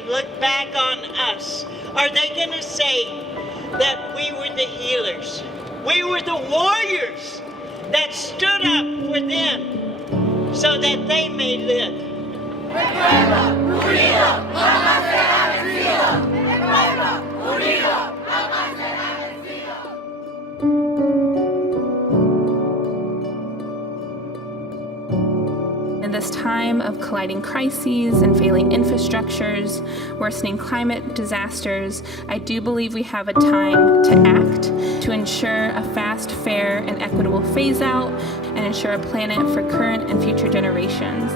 day look back on us, are they going to say that we were the healers? We were the warriors that stood up for them so that they may live. In this time of colliding crises and failing infrastructures, worsening climate disasters, I do believe we have a time to act, to ensure a fast, fair, and equitable phase-out, and ensure a planet for current and future generations.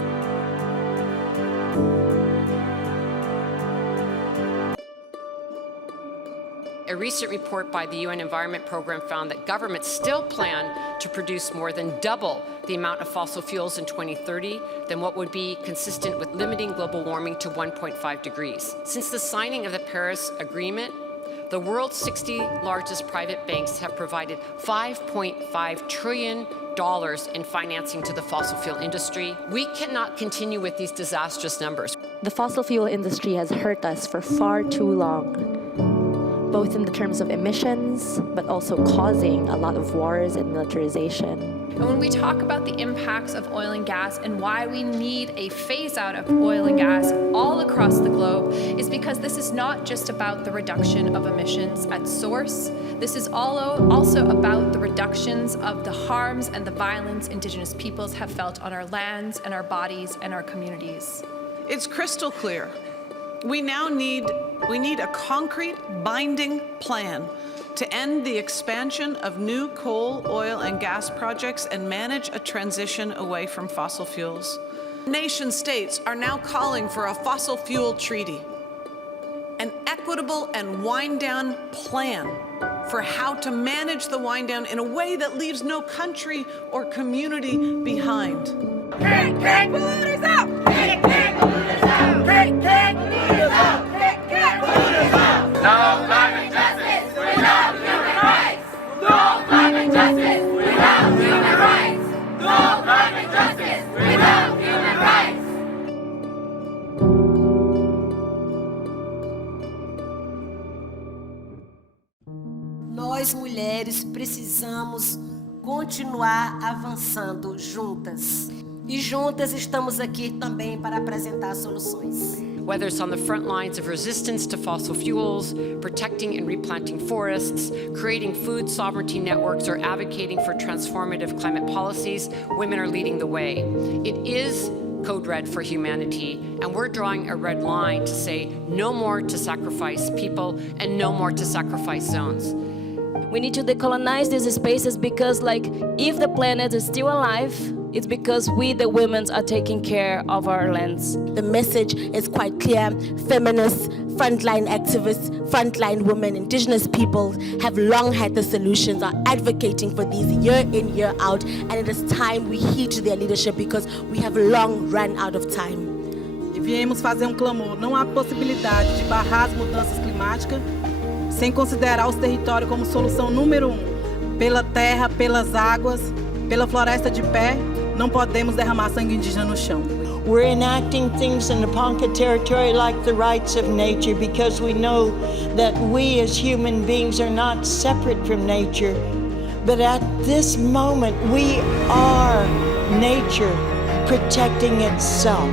A recent report by the UN Environment Program found that governments still plan to produce more than double the amount of fossil fuels in 2030 than what would be consistent with limiting global warming to 1.5 degrees. Since the signing of the Paris Agreement, the world's 60 largest private banks have provided $5.5 trillion in financing to the fossil fuel industry. We cannot continue with these disastrous numbers. The fossil fuel industry has hurt us for far too long, both in the terms of emissions, but also causing a lot of wars and militarization. And when we talk about the impacts of oil and gas and why we need a phase out of oil and gas all across the globe, is because this is not just about the reduction of emissions at source. This is also about the reductions of the harms and the violence Indigenous peoples have felt on our lands and our bodies and our communities. It's crystal clear. We need a concrete, binding plan to end the expansion of new coal, oil, and gas projects and manage a transition away from fossil fuels. Nation states are now calling for a fossil fuel treaty, an equitable and wind-down plan for how to manage the wind-down in a way that leaves no country or community behind. Kick polluters out! Kick polluters out! Kick polluters out! Kick polluters out! No climate justice without human rights! No climate justice without human rights! No climate justice without human rights! Nós, mulheres, precisamos continuar avançando juntas. E juntas estamos aqui também para apresentar soluções. Whether it's on the front lines of resistance to fossil fuels, protecting and replanting forests, creating food sovereignty networks, or advocating for transformative climate policies, women are leading the way. It is code red for humanity, and we're drawing a red line to say no more to sacrifice people and no more to sacrifice zones. We need to decolonize these spaces because, if the planet is still alive, it's because we, the women, are taking care of our lands. The message is quite clear. Feminists, frontline activists, frontline women, Indigenous people have long had the solutions, are advocating for these year in, year out, and it is time we heed to their leadership because we have long run out of time. E viemos fazer clamor. Não há possibilidade de barrar as mudanças climáticas sem considerar os territórios como solução número 1. Pela terra, pelas águas, pela floresta de pé, não podemos derramar sangue indígena no chão. We're enacting things in the Ponca territory like the rights of nature because we know that we as human beings are not separate from nature. But at this moment, we are nature protecting itself.